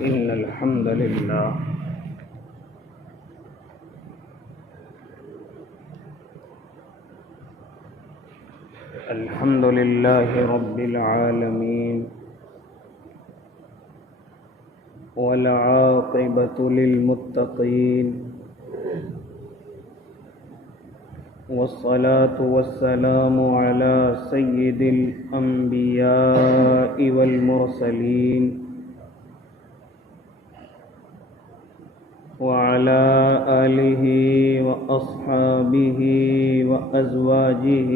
إن الحمد لله رب العالمين والعاقبة للمتقين والصلاة والسلام على سيد الأنبياء والمرسلين وعلى آله وأصحابه وأزواجه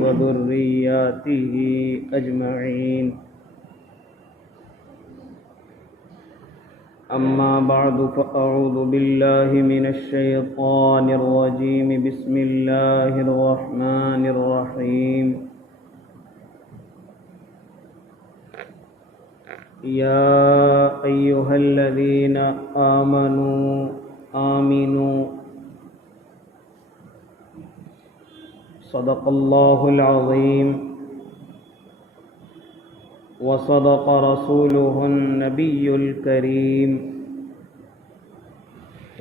وذرياته أجمعين. أما بعد فأعوذ بالله من الشيطان الرجيم. بسم الله الرحمن الرحيم. يا أيها الذين آمنوا صدق الله العظيم وصدق رسوله النبي الكريم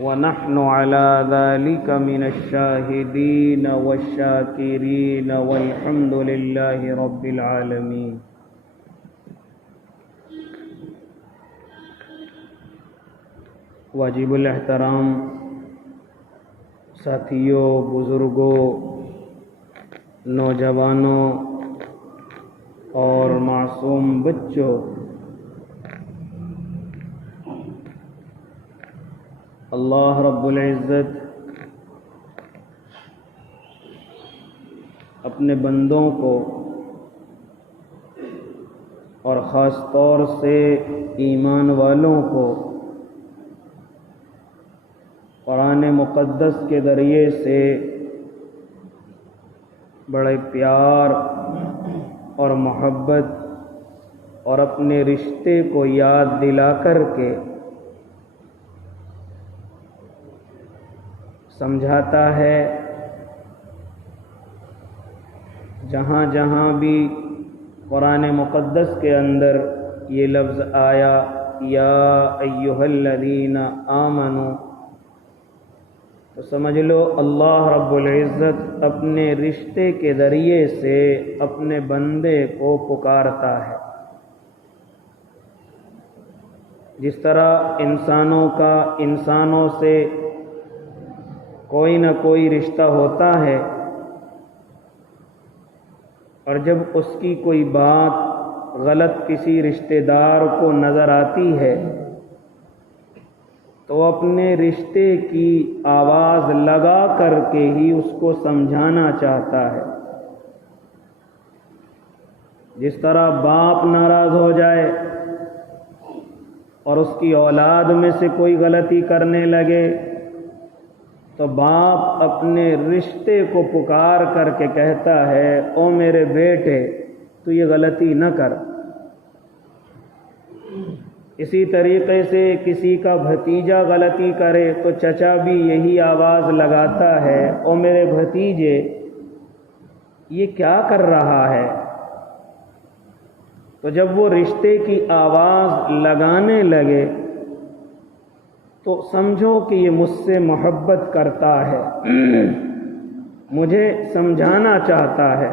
ونحن على ذلك من الشاهدين والشاكرين والحمد لله رب العالمين. واجب الاحترام ساتھیوں، بزرگوں، نوجوانوں اور معصوم بچوں، اللہ رب العزت اپنے بندوں کو اور خاص طور سے ایمان والوں کو قرآن مقدس کے ذریعے سے بڑے پیار اور محبت اور اپنے رشتے کو یاد دلا کر کے سمجھاتا ہے. جہاں جہاں بھی قرآن مقدس کے اندر یہ لفظ آیا یا ایھا الذین آمنوا، تو سمجھ لو اللہ رب العزت اپنے رشتے کے ذریعے سے اپنے بندے کو پکارتا ہے. جس طرح انسانوں کا انسانوں سے کوئی نہ کوئی رشتہ ہوتا ہے، اور جب اس کی کوئی بات غلط کسی رشتہ دار کو نظر آتی ہے تو اپنے رشتے کی آواز لگا کر کے ہی اس کو سمجھانا چاہتا ہے. جس طرح باپ ناراض ہو جائے اور اس کی اولاد میں سے کوئی غلطی کرنے لگے تو باپ اپنے رشتے کو پکار کر کے کہتا ہے او میرے بیٹے تو یہ غلطی نہ کر. اسی طریقے سے کسی کا بھتیجا غلطی کرے تو چچا بھی یہی آواز لگاتا ہے او میرے بھتیجے یہ کیا کر رہا ہے. تو جب وہ رشتے کی آواز لگانے لگے تو سمجھو کہ یہ مجھ سے محبت کرتا ہے، مجھے سمجھانا چاہتا ہے،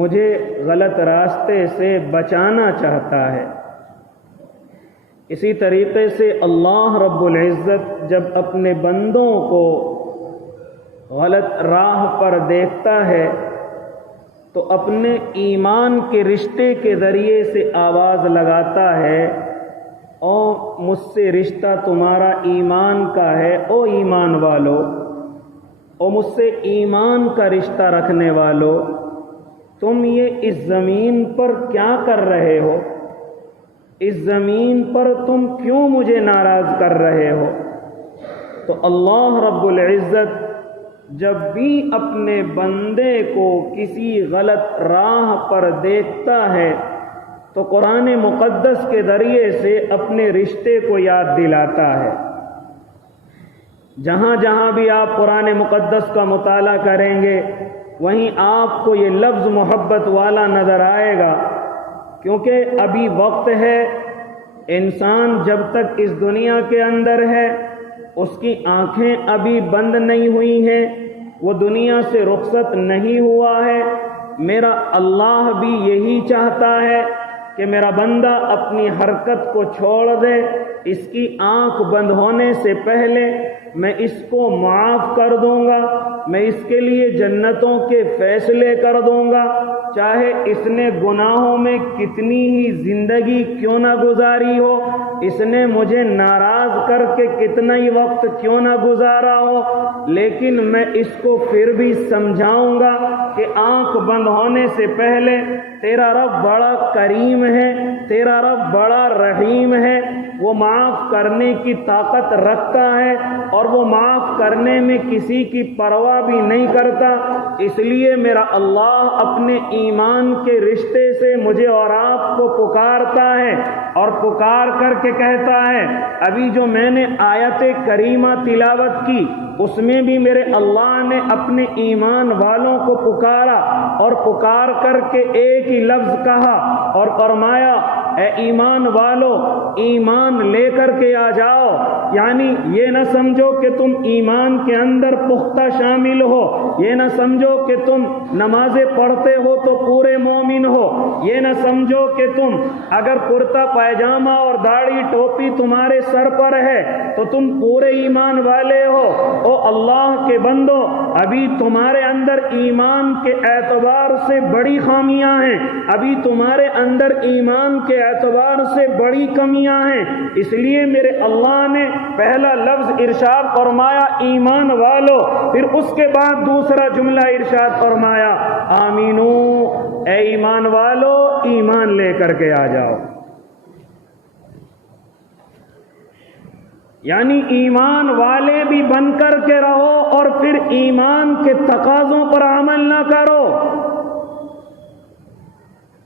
مجھے غلط راستے سے بچانا چاہتا ہے. اسی طریقے سے اللہ رب العزت جب اپنے بندوں کو غلط راہ پر دیکھتا ہے تو اپنے ایمان کے رشتے کے ذریعے سے آواز لگاتا ہے او مجھ سے رشتہ تمہارا ایمان کا ہے، او ایمان والو، او مجھ سے ایمان کا رشتہ رکھنے والو، تم یہ اس زمین پر کیا کر رہے ہو؟ اس زمین پر تم کیوں مجھے ناراض کر رہے ہو؟ تو اللہ رب العزت جب بھی اپنے بندے کو کسی غلط راہ پر دیکھتا ہے تو قرآن مقدس کے ذریعے سے اپنے رشتے کو یاد دلاتا ہے. جہاں جہاں بھی آپ قرآن مقدس کا مطالعہ کریں گے وہیں آپ کو یہ لفظ محبت والا نظر آئے گا، کیونکہ ابھی وقت ہے انسان جب تک اس دنیا کے اندر ہے اس کی آنکھیں ابھی بند نہیں ہوئی ہیں، وہ دنیا سے رخصت نہیں ہوا ہے۔ میرا اللہ بھی یہی چاہتا ہے کہ میرا بندہ اپنی حرکت کو چھوڑ دے، اس کی آنکھ بند ہونے سے پہلے میں اس کو معاف کر دوں گا، میں اس کے لیے جنتوں کے فیصلے کر دوں گا، چاہے اس نے گناہوں میں کتنی ہی زندگی کیوں نہ گزاری ہو، اس نے مجھے ناراض کر کے کتنا ہی وقت کیوں نہ گزارا ہو، لیکن میں اس کو پھر بھی سمجھاؤں گا کہ آنکھ بند ہونے سے پہلے تیرا رب بڑا کریم ہے، تیرا رب بڑا رحیم ہے، وہ معاف کرنے کی طاقت رکھتا ہے اور وہ معاف کرنے میں کسی کی پرواہ بھی نہیں کرتا۔ اس لیے میرا اللہ اپنے ایمان کے رشتے سے مجھے اور آپ کو پکارتا ہے اور پکار کر کے کہتا ہے، ابھی جو میں نے آیت کریمہ تلاوت کی اس میں بھی میرے اللہ نے اپنے ایمان والوں کو پکارا اور پکار کر کے ایک ہی لفظ کہا اور فرمایا، اے ایمان والو ایمان لے کر کے آ جاؤ۔ یعنی یہ نہ سمجھو کہ تم ایمان کے اندر پختہ شامل ہو، یہ نہ سمجھو کہ تم نمازیں پڑھتے ہو تو پورے مومن ہو، یہ نہ سمجھو کہ تم اگر کرتا پائجامہ اور داڑھی ٹوپی تمہارے سر پر ہے تو تم پورے ایمان والے ہو۔ او اللہ کے بندو، ابھی تمہارے اندر ایمان کے اعتبار سے بڑی خامیاں ہیں، ابھی تمہارے اندر ایمان کے اعتبار سے بڑی کمیاں ہیں، اس لیے میرے اللہ نے پہلا لفظ ارشاد فرمایا ایمان والو، پھر اس کے بعد دوسرا جملہ ارشاد فرمایا آمینو، اے ایمان والو ایمان لے کر کے آ جاؤ۔ یعنی ایمان والے بھی بن کر کے رہو اور پھر ایمان کے تقاضوں پر عمل نہ کرو۔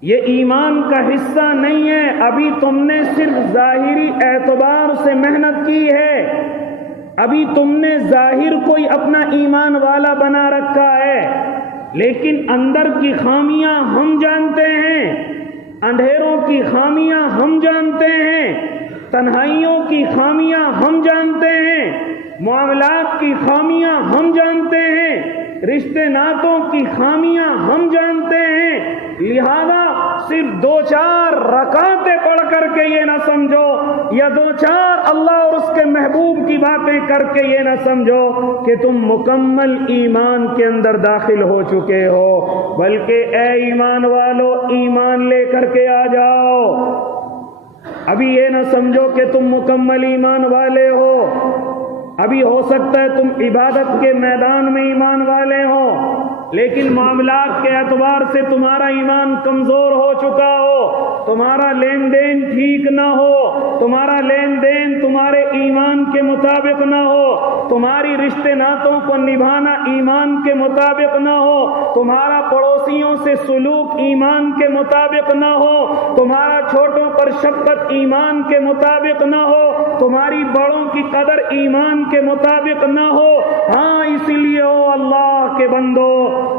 یہ ایمان کا حصہ نہیں ہے، ابھی تم نے صرف ظاہری اعتبار سے محنت کی ہے، ابھی تم نے ظاہر کو ہی اپنا ایمان والا بنا رکھا ہے، لیکن اندر کی خامیاں ہم جانتے ہیں، اندھیروں کی خامیاں ہم جانتے ہیں، تنہائیوں کی خامیاں ہم جانتے ہیں، معاملات کی خامیاں ہم جانتے ہیں، رشتے ناتوں کی خامیاں ہم جانتے ہیں، لہذا صرف 2-4 رکعتیں پڑھ کر کے یہ نہ سمجھو یا 2-4 اللہ اور اس کے محبوب کی باتیں کر کے یہ نہ سمجھو کہ تم مکمل ایمان کے اندر داخل ہو چکے ہو، بلکہ اے ایمان والو ایمان لے کر کے آ جاؤ۔ ابھی یہ نہ سمجھو کہ تم مکمل ایمان والے ہو، ابھی ہو سکتا ہے تم عبادت کے میدان میں ایمان والے ہو لیکن معاملات کے اعتبار سے تمہارا ایمان کمزور ہو چکا ہو، تمہارا لین دین ٹھیک نہ ہو، تمہارا لین دین تمہارے ایمان کے مطابق نہ ہو، تمہاری رشتے ناتوں کو نبھانا ایمان کے مطابق نہ ہو، تمہارا پڑوسیوں سے سلوک ایمان کے مطابق نہ ہو، تمہارا چھوٹوں پر شفقت ایمان کے مطابق نہ ہو، تمہاری بڑوں کی قدر ایمان کے مطابق نہ ہو، ہاں اس لیے او اللہ کے بندو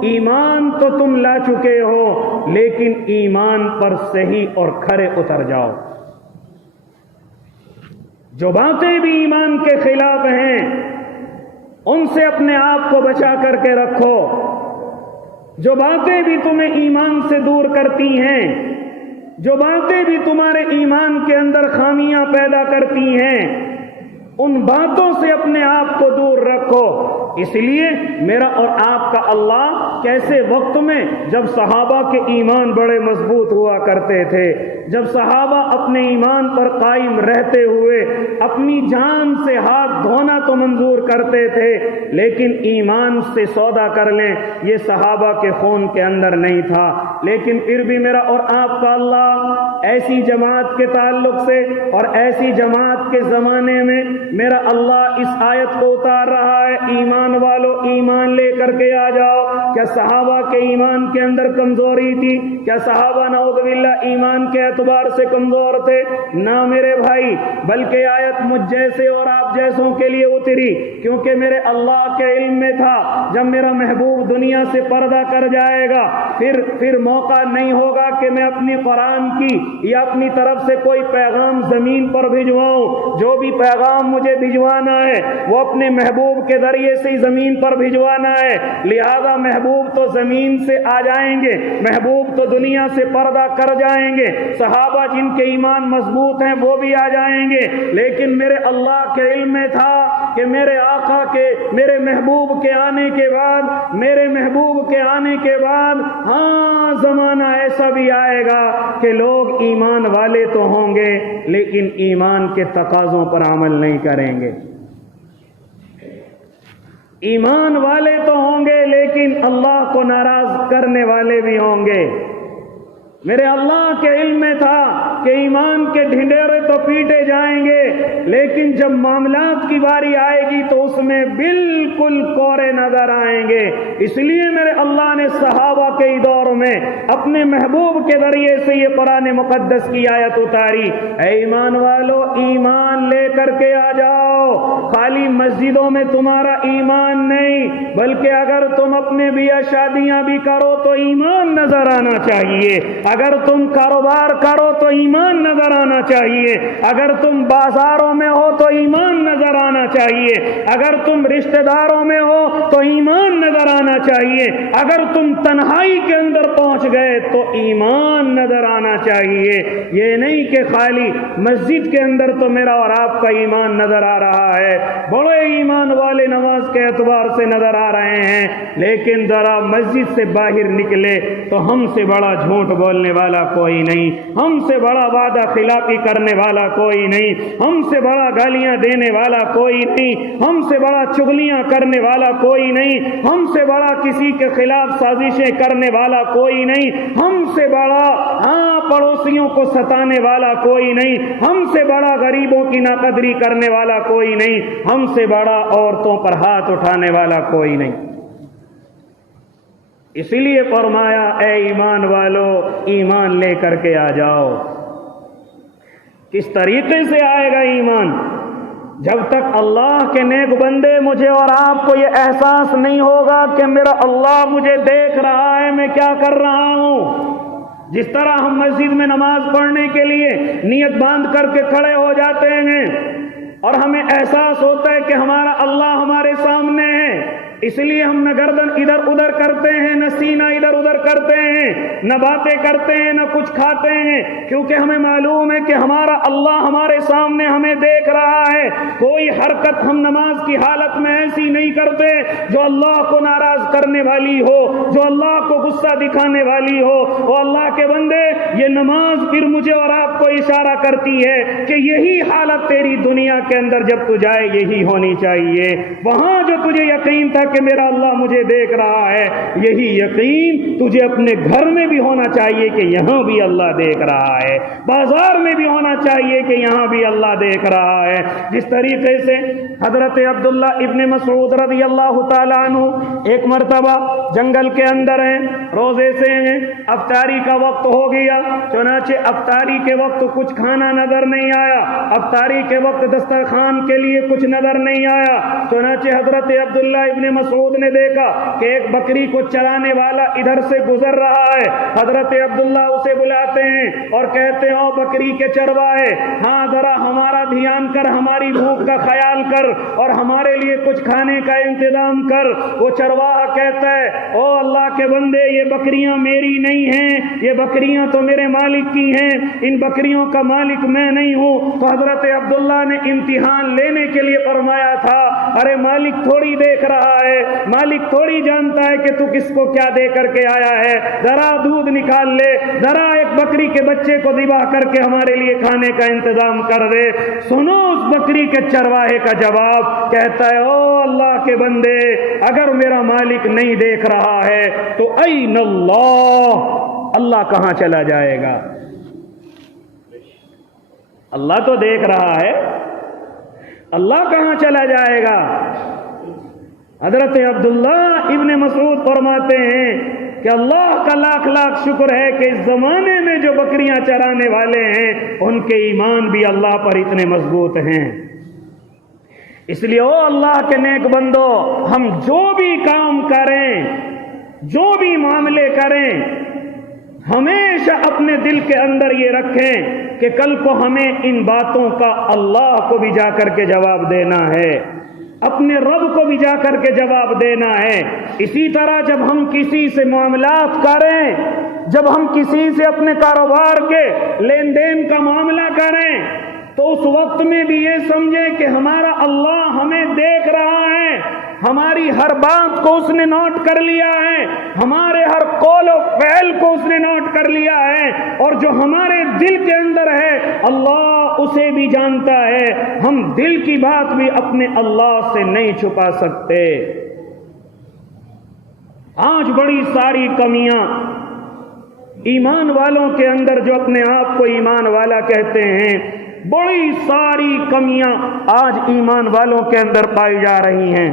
ایمان تو تم لا چکے ہو لیکن ایمان پر صحیح اور کھرے اتر جاؤ۔ جو باتیں بھی ایمان کے خلاف ہیں ان سے اپنے آپ کو بچا کر کے رکھو، جو باتیں بھی تمہیں ایمان سے دور کرتی ہیں، جو باتیں بھی تمہارے ایمان کے اندر خامیاں پیدا کرتی ہیں، ان باتوں سے اپنے آپ کو دور رکھو۔ اس لیے میرا اور آپ کا اللہ کیسے وقت میں جب صحابہ کے ایمان بڑے مضبوط ہوا کرتے تھے، جب صحابہ اپنے ایمان پر قائم رہتے ہوئے اپنی جان سے ہاتھ دھونا تو منظور کرتے تھے لیکن ایمان سے سودا کر لیں یہ صحابہ کے خون کے اندر نہیں تھا، لیکن پھر بھی میرا اور آپ کا اللہ ایسی جماعت کے تعلق سے اور ایسی جماعت کے زمانے میں میرا اللہ اس آیت کو اتار رہا ہے ایمان والو ایمان لے کر کے آ جاؤ۔ کیا صحابہ کے ایمان کے اندر کمزوری تھی؟ کیا صحابہ نعوذ باللہ ایمان کے اعتبار سے کمزور تھے؟ نہ میرے بھائی، بلکہ آیت مجھ جیسے اور آپ جیسوں کے لیے اتری کیونکہ میرے اللہ کے علم میں تھا جب میرا محبوب دنیا سے پردہ کر جائے گا پھر موقع نہیں ہوگا کہ میں اپنی قرآن کی یا اپنی طرف سے کوئی پیغام زمین پر بھجواؤں. جو بھی پیغام مجھے بھجوانا ہے وہ اپنے محبوب کے ذریعے سے زمین پر بھجوانا ہے. لہذا محبوب تو زمین سے آ جائیں گے, محبوب تو دنیا سے پردہ کر جائیں گے, صحابہ جن کے ایمان مضبوط ہیں وہ بھی آ جائیں گے, لیکن میرے اللہ کے علم میں تھا کہ میرے آقا کے, میرے محبوب کے آنے کے بعد, میرے محبوب کے آنے کے بعد ہاں زمانہ ایسا بھی آئے گا کہ لوگ ایمان والے تو ہوں گے لیکن ایمان کے تقاضوں پر عمل نہیں کریں گے. ایمان والے تو ہوں گے لیکن اللہ کو ناراض کرنے والے بھی ہوں گے. میرے اللہ کے علم میں تھا کہ ایمان کے ڈھنڈیرے تو پیٹے جائیں گے لیکن جب معاملات کی باری آئے گی تو اس میں بالکل کورے نظر آئیں گے. اس لیے میرے اللہ نے صحابہ کے دور میں اپنے محبوب کے ذریعے سے یہ قرآن مقدس کی آیت اتاری, اے ایمان والو ایمان لے کر کے آ جاؤ. خالی مسجدوں میں تمہارا ایمان نہیں بلکہ اگر تم اپنے بیاہ شادیاں بھی کرو تو ایمان نظر آنا چاہیے, اگر تم کاروبار کرو تو ایمان نظر آنا چاہیے, اگر تم بازاروں میں ہو تو ایمان نظر آنا چاہیے, اگر تم رشتہ داروں میں ہو تو ایمان نظر آنا چاہیے, اگر تم تنہائی کے اندر پہنچ گئے تو ایمان نظر آنا چاہیے. یہ نہیں کہ خالی مسجد کے اندر تو میرا اور آپ کا ایمان نظر آ رہا ہے, بڑے ایمان والے نماز کے اعتبار سے نظر آ رہے ہیں, لیکن ذرا مسجد سے باہر نکلے تو ہم سے بڑا جھوٹ بولنے والا کوئی نہیں, ہم سے بڑا وعدہ خلافی کرنے والا کوئی نہیں, ہم سے بڑا گالیاں دینے والا کوئی نہیں, ہم سے بڑا چغلیاں کرنے والا کوئی نہیں, ہم سے بڑا کسی کے خلاف سازشیں کرنے والا کوئی نہیں, ہم سے بڑا پڑوسیوں کو ستانے والا کوئی نہیں, ہم سے بڑا غریبوں کی ناقدری کرنے والا کوئی نہیں, ہم سے بڑا عورتوں پر ہاتھ اٹھانے والا کوئی نہیں. اسی لیے فرمایا اے ایمان والو ایمان لے کر کے آ جاؤ. کس طریقے سے آئے گا ایمان؟ جب تک اللہ کے نیک بندے مجھے اور آپ کو یہ احساس نہیں ہوگا کہ میرا اللہ مجھے دیکھ رہا ہے میں کیا کر رہا ہوں. جس طرح ہم مسجد میں نماز پڑھنے کے لیے نیت باندھ کر کے کھڑے ہو جاتے ہیں اور ہمیں احساس ہوتا ہے کہ ہمارا اللہ ہمارے سامنے ہے, اس لیے ہم نہ گردن ادھر ادھر کرتے ہیں, نہ سینہ ادھر ادھر کرتے ہیں, نہ باتیں کرتے ہیں, نہ کچھ کھاتے ہیں, کیونکہ ہمیں معلوم ہے کہ ہمارا اللہ ہمارے سامنے ہمیں دیکھ رہا ہے. کوئی حرکت ہم نماز کی حالت میں ایسی نہیں کرتے جو اللہ کو ناراض کرنے والی ہو, جو اللہ کو غصہ دکھانے والی ہو. وہ اللہ کے بندے یہ نماز پھر مجھے اور آپ کو اشارہ کرتی ہے کہ یہی حالت تیری دنیا کے اندر جب تو جائے یہی ہونی چاہیے. وہاں جو تجھے یقین تھا کہ میرا اللہ مجھے دیکھ رہا ہے, یہی یقین تجھے اپنے گھر میں بھی ہونا چاہیے کہ یہاں بھی اللہ دیکھ رہا ہے, بازار میں بھی ہونا چاہیے کہ یہاں بھی اللہ دیکھ رہا ہے. جس طریقے سے حضرت عبداللہ ابن مسعود رضی اللہ تعالیٰ عنہ ایک مرتبہ جنگل کے اندر ہیں, روزے سے ہیں, افطاری کا وقت ہو گیا, چنانچہ افطاری کے وقت کچھ کھانا نظر نہیں آیا, افطاری کے وقت دسترخوان کے لیے کچھ نظر نہیں آیا. چنانچہ حضرت عبداللہ ابن مسعود نے دیکھا کہ ایک بکری کو چرانے والا ادھر سے گزر رہا ہے. حضرت عبداللہ اسے بلاتے ہیں اور کہتے ہیں او بکری کے چرواہے, ہاں ذرا ہمارا دھیان کر, ہماری بھوک کا خیال کر اور ہمارے لیے کچھ کھانے کا انتظام کر. وہ چرواہا کہتا ہے او اللہ کے بندے یہ بکریاں میری نہیں ہیں, یہ بکریاں تو میرے مالک کی ہیں, ان بکریوں کا مالک میں نہیں ہوں. تو حضرت عبداللہ نے امتحان لینے کے لیے فرمایا تھا ارے مالک تھوڑی دیکھ رہا ہے, مالک تھوڑی جانتا ہے کہ تو کس کو کیا دے کر کے آیا ہے, ذرا دودھ نکال لے, ذرا ایک بکری کے بچے کو ذبح کر کے ہمارے لیے کھانے کا انتظام کر دے. سنو اس بکری کے چرواہے کا جواب, کہتا ہے او اللہ کے بندے اگر میرا مالک نہیں دیکھ رہا ہے تو این اللہ, اللہ کہاں چلا جائے گا؟ اللہ تو دیکھ رہا ہے, اللہ کہاں چلا جائے گا؟ حضرت عبداللہ ابن مسعود فرماتے ہیں کہ اللہ کا لاکھ لاکھ شکر ہے کہ اس زمانے میں جو بکریاں چرانے والے ہیں ان کے ایمان بھی اللہ پر اتنے مضبوط ہیں. اس لیے او اللہ کے نیک بندو, ہم جو بھی کام کریں, جو بھی معاملے کریں, ہمیشہ اپنے دل کے اندر یہ رکھیں کہ کل کو ہمیں ان باتوں کا اللہ کو بھی جا کر کے جواب دینا ہے، اپنے رب کو بھی جا کر کے جواب دینا ہے۔ اسی طرح جب ہم کسی سے معاملات کریں، جب ہم کسی سے اپنے کاروبار کے لین دین کا معاملہ کریں، تو اس وقت میں بھی یہ سمجھیں کہ ہمارا اللہ ہمیں دیکھ رہا ہے، ہماری ہر بات کو اس نے نوٹ کر لیا ہے، ہمارے ہر قول و فعل کو اس نے نوٹ کر لیا ہے، اور جو ہمارے دل کے اندر ہے اللہ اسے بھی جانتا ہے۔ ہم دل کی بات بھی اپنے اللہ سے نہیں چھپا سکتے۔ آج بڑی ساری کمیاں ایمان والوں کے اندر، جو اپنے آپ کو ایمان والا کہتے ہیں، بڑی ساری کمیاں آج ایمان والوں کے اندر پائی جا رہی ہیں۔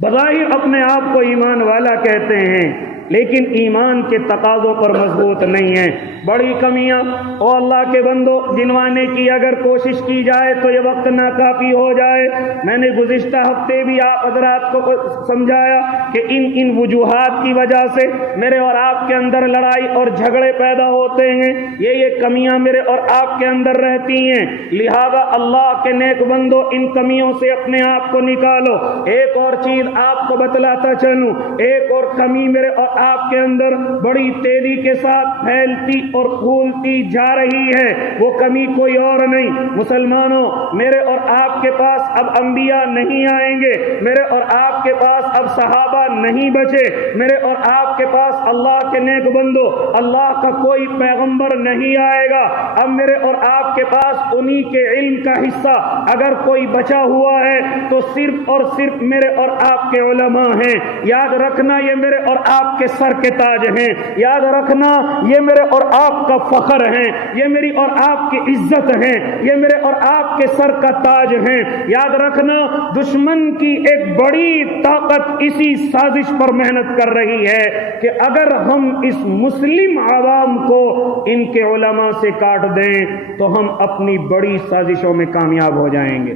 بظاہر اپنے آپ کو ایمان والا کہتے ہیں، لیکن ایمان کے تقاضوں پر مضبوط نہیں ہیں۔ بڑی کمیاں او اللہ کے بندو گنوانے کی اگر کوشش کی جائے تو یہ وقت ناکافی ہو جائے۔ میں نے گزشتہ ہفتے بھی آپ حضرات کو سمجھایا کہ ان وجوہات کی وجہ سے میرے اور آپ کے اندر لڑائی اور جھگڑے پیدا ہوتے ہیں، یہ کمیاں میرے اور آپ کے اندر رہتی ہیں۔ لہذا اللہ کے نیک بندو ان کمیوں سے اپنے آپ کو نکالو۔ ایک اور چیز آپ کو بتلاتا چلوں، ایک اور کمی میرے اور آپ کے اندر بڑی تیزی کے ساتھ پھیلتی اور پھولتی جا رہی ہے، وہ کمی کوئی اور نہیں۔ مسلمانوں، میرے اور آپ کے پاس اب انبیاء نہیں آئیں گے، میرے اور آپ کے پاس اب صحابہ نہیں بچے، میرے اور آپ کے پاس اللہ کے نیک بندو اللہ کا کوئی پیغمبر نہیں آئے گا۔ اب میرے اور آپ کے پاس انہی کے علم کا حصہ اگر کوئی بچا ہوا ہے تو صرف اور صرف میرے اور آپ کے علماء ہیں۔ یاد رکھنا یہ میرے اور آپ کے سر کے تاج ہیں، یاد رکھنا یہ میرے اور آپ کا فخر ہیں، یہ میری اور آپ کی عزت ہیں، یہ میرے اور آپ کے سر کا تاج ہیں۔ یاد رکھنا دشمن کی ایک بڑی طاقت اسی سازش پر محنت کر رہی ہے کہ اگر ہم اس مسلم عوام کو ان کے علماء سے کاٹ دیں تو ہم اپنی بڑی سازشوں میں کامیاب ہو جائیں گے۔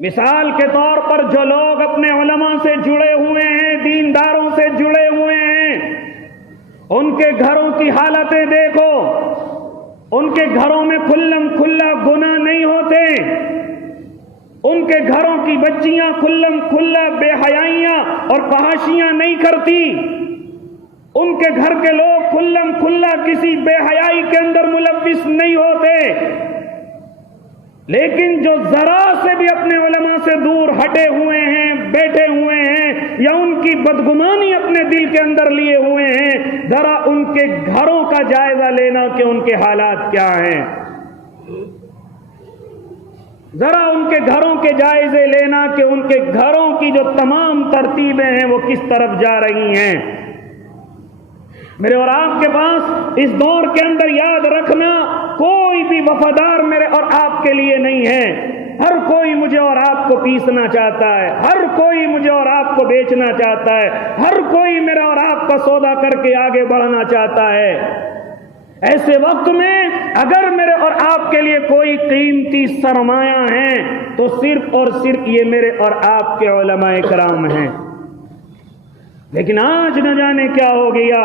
مثال کے طور پر جو لوگ اپنے علماء سے جڑے ہوئے ہیں، دینداروں سے جڑے ہوئے ہیں، ان کے گھروں کی حالتیں دیکھو، ان کے گھروں میں کھلم کھلا گناہ نہیں ہوتے، ان کے گھروں کی بچیاں کھلم کھلا بے حیائیاں اور فحاشیاں نہیں کرتی، ان کے گھر کے لوگ کھلم کھلا کسی بے حیائی کے اندر ملوث نہیں ہوتے۔ لیکن جو ذرا سے بھی اپنے علماء سے دور ہٹے ہوئے ہیں، بیٹھے ہوئے ہیں، یا ان کی بدگمانی اپنے دل کے اندر لیے ہوئے ہیں، ذرا ان کے گھروں کا جائزہ لینا کہ ان کے حالات کیا ہیں، ذرا ان کے گھروں کے جائزے لینا کہ ان کے گھروں کی جو تمام ترتیبیں ہیں وہ کس طرف جا رہی ہیں۔ میرے اور آپ کے پاس اس دور کے اندر یاد رکھنا کوئی بھی وفادار میرے اور آپ کے لیے نہیں ہے۔ ہر کوئی مجھے اور آپ کو پیسنا چاہتا ہے، ہر کوئی مجھے اور آپ کو بیچنا چاہتا ہے، ہر کوئی میرا اور آپ کا سودا کر کے آگے بڑھنا چاہتا ہے۔ ایسے وقت میں اگر میرے اور آپ کے لیے کوئی قیمتی سرمایہ ہے تو صرف اور صرف یہ میرے اور آپ کے علماء کرام ہیں۔ لیکن آج نہ جانے کیا ہو گیا،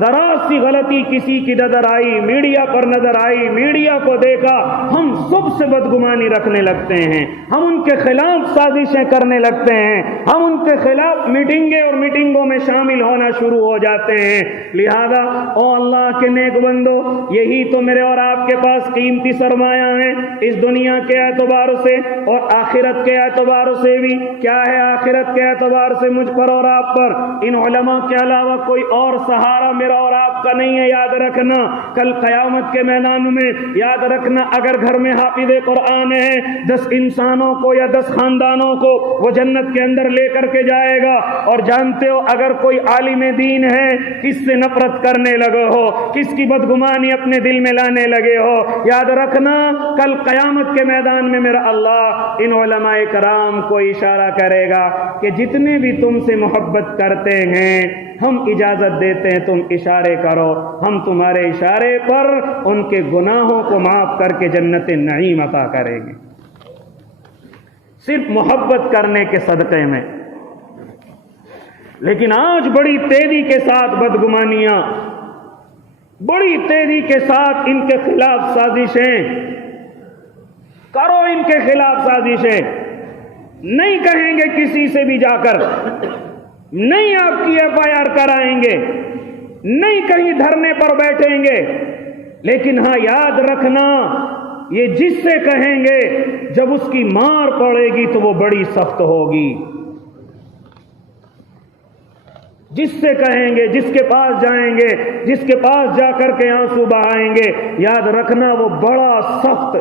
ذرا سی غلطی کسی کی نظر آئی، میڈیا پر نظر آئی، میڈیا کو دیکھا، ہم سب سے بدگمانی رکھنے لگتے ہیں، ہم ان کے خلاف سازشیں کرنے لگتے ہیں، ہم ان کے خلاف میٹنگیں اور میٹنگوں میں شامل ہونا شروع ہو جاتے ہیں۔ لہذا او اللہ کے نیک بندو، یہی تو میرے اور آپ کے پاس قیمتی سرمایہ ہیں، اس دنیا کے اعتبار سے اور آخرت کے اعتبار سے بھی۔ کیا ہے آخرت کے اعتبار سے مجھ پر اور آپ پر؟ ان علماء کے علاوہ کوئی اور سہارا میرا اور آپ کا نہیں ہے۔ یاد رکھنا کل قیامت کے میدان میں، یاد رکھنا اگر گھر میں حافظ قرآن ہے، 10 انسانوں کو یا 10 خاندانوں کو وہ جنت کے اندر لے کر کے جائے گا۔ اور جانتے ہو اگر کوئی عالم دین ہے، کس سے نفرت کرنے لگے ہو، کس کی بدگمانی اپنے دل میں لانے لگے ہو، یاد رکھنا کل قیامت کے میدان میں میرا اللہ ان علماء کرام کو اشارہ کرے گا کہ جتنے بھی تم سے محبت کرتے ہیں ہم اجازت دیتے ہیں تم اشارے کرو، ہم تمہارے اشارے پر ان کے گناہوں کو معاف کر کے جنت نعیم عطا کریں گے، صرف محبت کرنے کے صدقے میں۔ لیکن آج بڑی تیزی کے ساتھ بدگمانیاں، بڑی تیزی کے ساتھ ان کے خلاف سازشیں کرو، ان کے خلاف سازشیں نہیں کہیں گے کسی سے بھی جا کر، نہیں آپ کی ایف آئی آر کرائیں گے، نہیں کہیں دھرنے پر بیٹھیں گے، لیکن ہاں یاد رکھنا یہ جس سے کہیں گے جب اس کی مار پڑے گی تو وہ بڑی سخت ہوگی۔ جس سے کہیں گے، جس کے پاس جائیں گے، جس کے پاس جا کر کے آنسو بہائیں گے، یاد رکھنا وہ بڑا سخت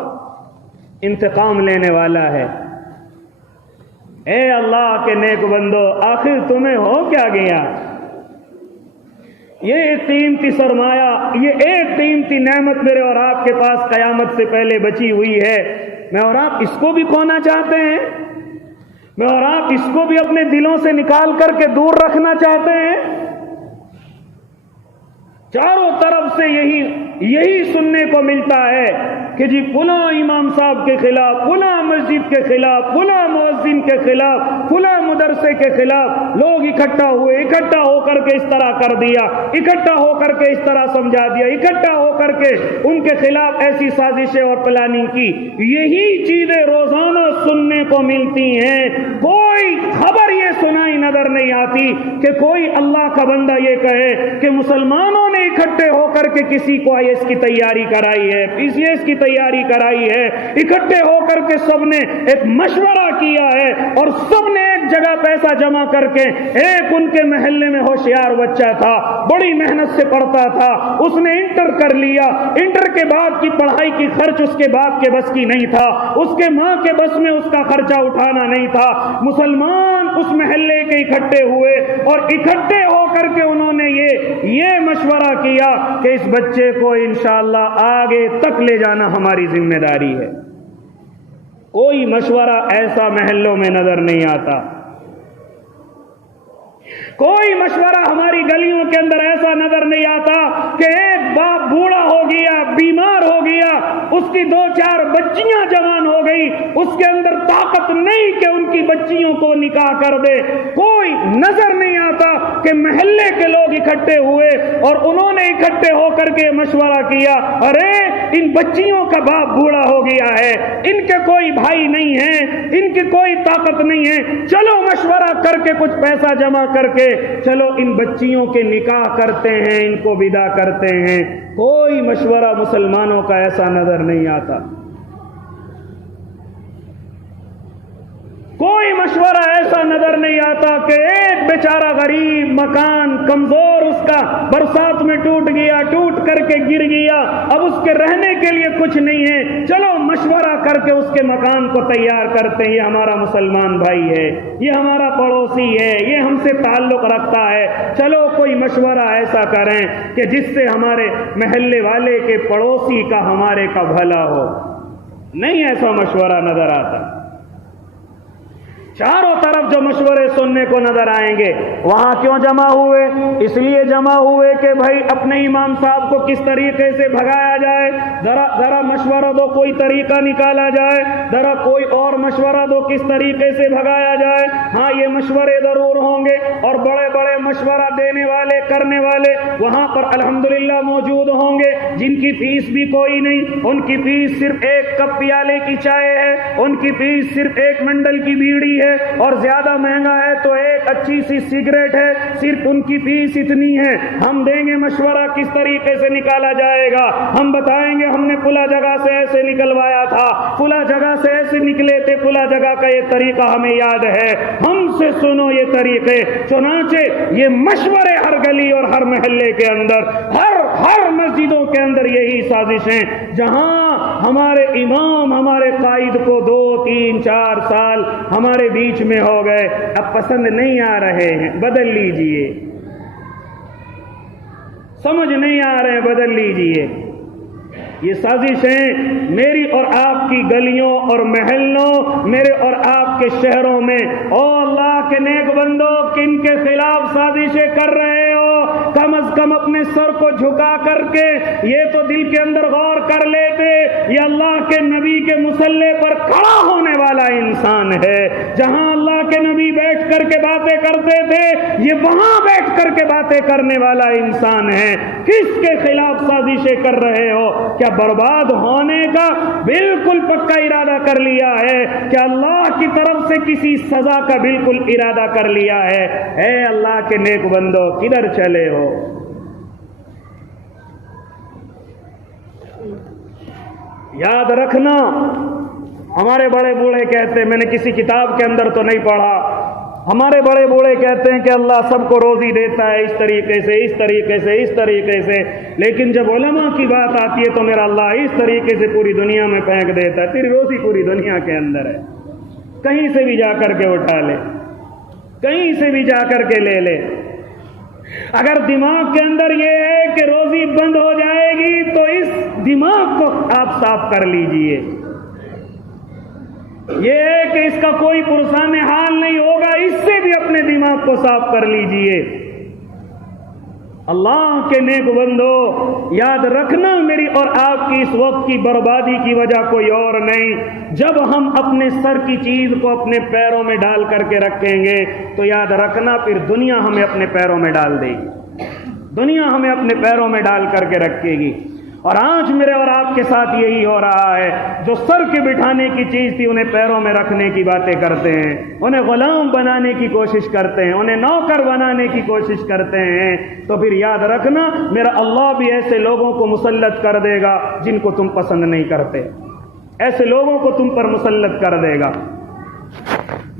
انتقام لینے والا ہے۔ اے اللہ کے نیک بندو، آخر تمہیں ہو کیا گیا؟ یہ قیمتی سرمایہ، یہ ایک قیمتی نعمت میرے اور آپ کے پاس قیامت سے پہلے بچی ہوئی ہے، میں اور آپ اس کو بھی کھونا چاہتے ہیں؟ میں اور آپ اس کو بھی اپنے دلوں سے نکال کر کے دور رکھنا چاہتے ہیں؟ چاروں طرف سے یہی سننے کو ملتا ہے کہ جی فلاں امام صاحب کے خلاف، فلاں مسجد کے خلاف، فلاں مؤذن کے خلاف، فلاں مدرسے کے خلاف لوگ اکٹھا ہوئے، اکٹھا ہو کر کے اس طرح کر دیا، اکٹھا ہو کر کے اس طرح سمجھا دیا، اکٹھا ہو کر کے ان کے خلاف ایسی سازشیں اور پلاننگ کی۔ یہی چیزیں روزانہ سننے کو ملتی ہیں، کوئی خبر یہ سنائی نظر نہیں آتی کہ کوئی اللہ کا بندہ یہ کہے کہ مسلمانوں نے اکٹھے ہو کر کے کسی کو آئی ایس کی تیاری کرائی ہے، پی سی ایس کی تیاری کرائی ہے، اکٹھے ہو کر کے سب نے ایک مشورہ کیا ہے اور سب نے ایک جگہ پیسہ جمع کر کے، ایک ان کے محلے میں ہوشیار بچہ تھا، بڑی محنت سے پڑھتا تھا، اس نے انٹر کر لیا، انٹر کے بعد کی پڑھائی کی خرچ اس کے باپ کے بس کی نہیں تھا، اس کے ماں کے بس میں اس کا خرچہ اٹھانا نہیں تھا۔ مسلمان اس محلے کے اکٹھے ہوئے اور اکٹھے ہو کر کے انہوں نے یہ مشورہ کیا کہ اس بچے کو انشاءاللہ آگے تک لے جانا ہماری ذمہ داری ہے۔ کوئی مشورہ ایسا محلوں میں نظر نہیں آتا، کوئی مشورہ ہماری گلیوں کے اندر ایسا نظر نہیں آتا کہ ایک باپ بوڑھا ہو گیا، بیمار ہو گیا، اس کی 2-4 بچیاں جوان ہو گئی، اس کے اندر طاقت نہیں کہ ان کی بچیوں کو نکاح کر دے۔ کوئی نظر نہیں آتا کہ محلے کے لوگ اکٹھے ہوئے اور انہوں نے اکٹھے ہو کر کے مشورہ کیا، ارے ان بچیوں کا باپ بوڑھا ہو گیا ہے، ان کے کوئی بھائی نہیں ہیں، ان کی کوئی طاقت نہیں ہے، چلو مشورہ کر کے کچھ پیسہ جمع کر کے چلو ان بچیوں کے نکاح کرتے ہیں، ان کو ودا کرتے ہیں۔ کوئی مشورہ مسلمانوں کا ایسا نظر نہیں آتا، کوئی مشورہ ایسا نظر نہیں آتا کہ ایک بیچارہ غریب مکان کمزور اس کا برسات میں ٹوٹ گیا، ٹوٹ کر کے گر گیا، اب اس کے رہنے کے لیے کچھ نہیں ہے، چلو مشورہ کر کے اس کے مکان کو تیار کرتے ہیں، یہ ہمارا مسلمان بھائی ہے، یہ ہمارا پڑوسی ہے، یہ ہم سے تعلق رکھتا ہے، چلو کوئی مشورہ ایسا کریں کہ جس سے ہمارے محلے والے کے پڑوسی کا ہمارے کا بھلا ہو۔ نہیں ایسا مشورہ نظر آتا۔ چاروں طرف جو مشورے سننے کو نظر آئیں گے، وہاں کیوں جمع ہوئے؟ اس لیے جمع ہوئے کہ بھائی اپنے امام صاحب کو کس طریقے سے بھگایا جائے، ذرا مشورہ دو، کوئی طریقہ نکالا جائے، ذرا کوئی اور مشورہ دو کس طریقے سے بھگایا جائے۔ ہاں یہ مشورے ضرور ہوں گے اور بڑے بڑے مشورہ دینے والے کرنے والے وہاں پر الحمدللہ موجود ہوں گے، جن کی فیس بھی کوئی نہیں، ان کی فیس صرف ایک کپ پیالے کی چائے ہے، ان کی فیس صرف ایک منڈل کی بیڑی ہے، اور زیادہ مہنگا ہے تو ایک اچھی سی سگریٹ ہے، صرف ان کی فیس اتنی ہے۔ ہم دیں گے مشورہ کس طریقے سے نکالا جائے گا، ہم بتائیں گے ہم نے فلاں جگہ سے ایسے نکلوایا تھا، فلاں جگہ سے ایسے نکلے تھے، فلاں جگہ کا یہ طریقہ ہمیں یاد ہے، ہم سے سنو یہ طریقے۔ چنانچہ یہ مشورے ہر گلی اور ہر محلے کے اندر، ہر مسجدوں کے اندر یہی سازشیں، جہاں ہمارے امام ہمارے قائد کو 2, 3, 4 سال ہمارے بیچ میں ہو گئے، اب پسند نہیں آ رہے ہیں، بدل لیجئے، سمجھ نہیں آ رہے ہیں، بدل لیجئے۔ یہ سازشیں میری اور آپ کی گلیوں اور محلوں، میرے اور آپ کے شہروں میں، او اللہ کے نیک بندو، کن کے خلاف سازشیں کر رہے ہو؟ کم از کم اپنے سر کو جھکا کر کے یہ تو دل کے اندر غور کر لیتے یہ اللہ کے نبی کے مصلے پر کھڑا ہونے والا انسان ہے. جہاں اللہ کے نبی بیٹھ کر کے باتیں کرتے تھے یہ وہاں بیٹھ کر کے باتیں کرنے والا انسان ہے. کس کے خلاف سازشیں کر رہے ہو؟ کیا برباد ہونے کا بالکل پکا ارادہ کر لیا ہے؟ کیا اللہ کی طرف سے کسی سزا کا بالکل ارادہ کر لیا ہے؟ اے اللہ کے نیک بندو کدھر چلے ہو؟ یاد رکھنا ہمارے بڑے بوڑھے کہتے ہیں، میں نے کسی کتاب کے اندر تو نہیں پڑھا، ہمارے بڑے بوڑھے کہتے ہیں کہ اللہ سب کو روزی دیتا ہے اس طریقے سے اس طریقے سے اس طریقے سے، لیکن جب علماء کی بات آتی ہے تو میرا اللہ اس طریقے سے پوری دنیا میں پھینک دیتا ہے. تیری روزی پوری دنیا کے اندر ہے، کہیں سے بھی جا کر کے اٹھا لے، کہیں سے بھی جا کر کے لے لے. اگر دماغ کے اندر یہ ہے کہ روزی بند ہو جائے گی تو اس دماغ کو آپ صاف کر لیجئے. یہ ہے کہ اس کا کوئی پرسان حال نہیں ہوگا، اس سے بھی اپنے دماغ کو صاف کر لیجئے. اللہ کے نیک بندو یاد رکھنا میری اور آپ کی اس وقت کی بربادی کی وجہ کوئی اور نہیں. جب ہم اپنے سر کی چیز کو اپنے پیروں میں ڈال کر کے رکھیں گے تو یاد رکھنا پھر دنیا ہمیں اپنے پیروں میں ڈال دے گی، دنیا ہمیں اپنے پیروں میں ڈال کر کے رکھے گی. اور آج میرے اور آپ کے ساتھ یہی ہو رہا ہے. جو سر کے بٹھانے کی چیز تھی انہیں پیروں میں رکھنے کی باتیں کرتے ہیں، انہیں غلام بنانے کی کوشش کرتے ہیں، انہیں نوکر بنانے کی کوشش کرتے ہیں. تو پھر یاد رکھنا میرا اللہ بھی ایسے لوگوں کو مسلط کر دے گا جن کو تم پسند نہیں کرتے، ایسے لوگوں کو تم پر مسلط کر دے گا.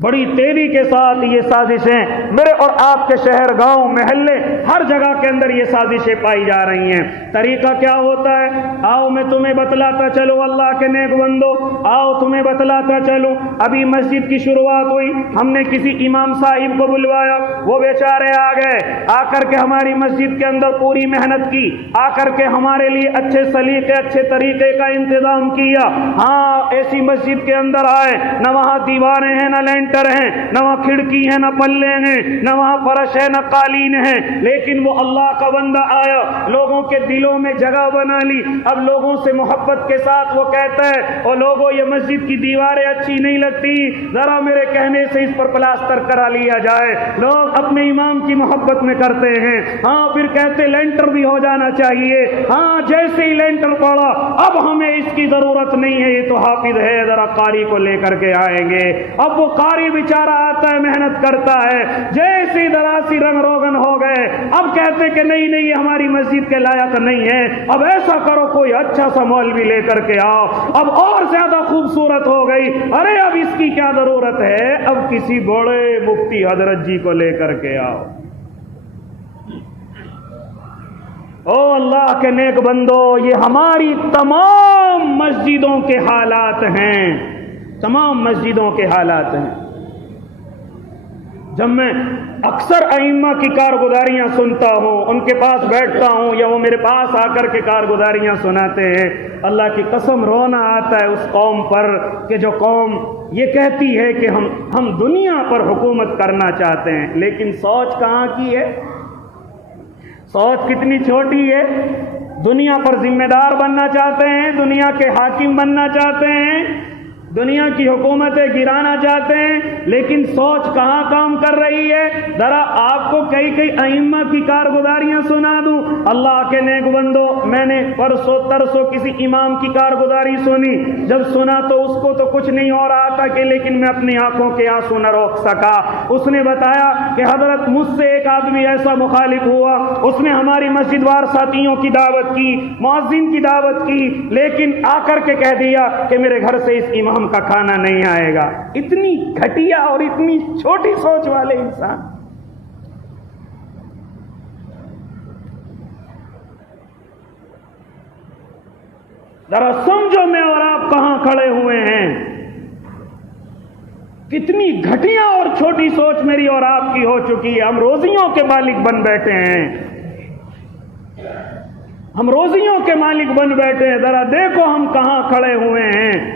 بڑی تیزی کے ساتھ یہ سازشیں میرے اور آپ کے شہر، گاؤں، محلے، ہر جگہ کے اندر یہ سازشیں پائی جا رہی ہیں. طریقہ کیا ہوتا ہے؟ آؤ میں تمہیں بتلاتا چلوں اللہ کے نیک بندو، آؤ تمہیں بتلاتا چلوں. ابھی مسجد کی شروعات ہوئی، ہم نے کسی امام صاحب کو بلوایا، وہ بیچارے آ گئے، آ کر کے ہماری مسجد کے اندر پوری محنت کی، آ کر کے ہمارے لیے اچھے سلیقے اچھے طریقے کا انتظام کیا. ہاں ایسی مسجد کے اندر آئے نہ وہاں دیواریں ہیں نہ لینٹر ہیں، نہ وہاں کھڑکی ہے نہ پلے ہیں، نہ وہاں فرش ہے نہ قالین ہے، لیکن وہ اللہ کا بندہ آیا، لوگوں کے دلوں میں جگہ بنا لی. اب لوگوں سے محبت کے ساتھ وہ کہتا ہے او لوگوں یہ مسجد کی دیواریں اچھی نہیں لگتی، ذرا میرے کہنے سے اس پر پلاسٹر کرا لیا جائے. لوگ اپنے امام کی محبت میں کرتے ہیں. ہاں پھر کہتے لینٹر بھی ہو جانا چاہیے. ہاں جیسے ہی لینٹر پڑا اب ہمیں اس کی ضرورت نہیں ہے، یہ تو حافظ ہے، ذرا قاری کو لے کر کے آئیں گے. اب وہ قاری بیچارہ آتا ہے محنت کرتا ہے، جیسی دراسی رنگ روگن ہو گئے. اب کہتے کہ نہیں نہیں یہ ہماری مسجد کے لائق نہیں ہے، اب ایسا کرو کوئی اچھا سا مولوی لے کر کے آؤ. اب اور زیادہ خوبصورت ہو گئی، ارے اب اس کی کیا ضرورت ہے، اب کسی بڑے مفتی حضرت جی کو لے کر کے آؤ. او اللہ کے نیک بندو یہ ہماری تمام مسجدوں کے حالات ہیں، تمام مسجدوں کے حالات ہیں. جب میں اکثر ائمہ کی کارگزاریاں سنتا ہوں، ان کے پاس بیٹھتا ہوں یا وہ میرے پاس آ کر کے کارگزاریاں سناتے ہیں، اللہ کی قسم رونا آتا ہے اس قوم پر کہ جو قوم یہ کہتی ہے کہ ہم دنیا پر حکومت کرنا چاہتے ہیں، لیکن سوچ کہاں کی ہے، سوچ کتنی چھوٹی ہے. دنیا پر ذمہ دار بننا چاہتے ہیں، دنیا کے حاکم بننا چاہتے ہیں، دنیا کی حکومتیں گرانا چاہتے ہیں، لیکن سوچ کہاں کام کر رہی ہے. ذرا آپ کو کئی ائمہ کی کارگزاریاں سنا دوں. اللہ کے نیک بندو میں نے پرسوں ترسوں کسی امام کی کارگزاری سنی، جب سنا تو اس کو تو کچھ نہیں ہو رہا تھا کہ لیکن میں اپنی آنکھوں کے آنسو نہ روک سکا. اس نے بتایا کہ حضرت مجھ سے ایک آدمی ایسا مخالف ہوا، اس نے ہماری مسجد وار ساتھیوں کی دعوت کی، مؤذن کی دعوت کی، لیکن آ کر کے کہہ دیا کہ میرے گھر سے اس امام کا کھانا نہیں آئے گا. اتنی گھٹیا اور اتنی چھوٹی سوچ والے انسان. ذرا سمجھو میں اور آپ کہاں کھڑے ہوئے ہیں. کتنی گھٹیا اور چھوٹی سوچ میری اور آپ کی ہو چکی ہے. ہم روزیوں کے مالک بن بیٹھے ہیں، ہم روزیوں کے مالک بن بیٹھے ہیں. ذرا دیکھو ہم کہاں کھڑے ہوئے ہیں.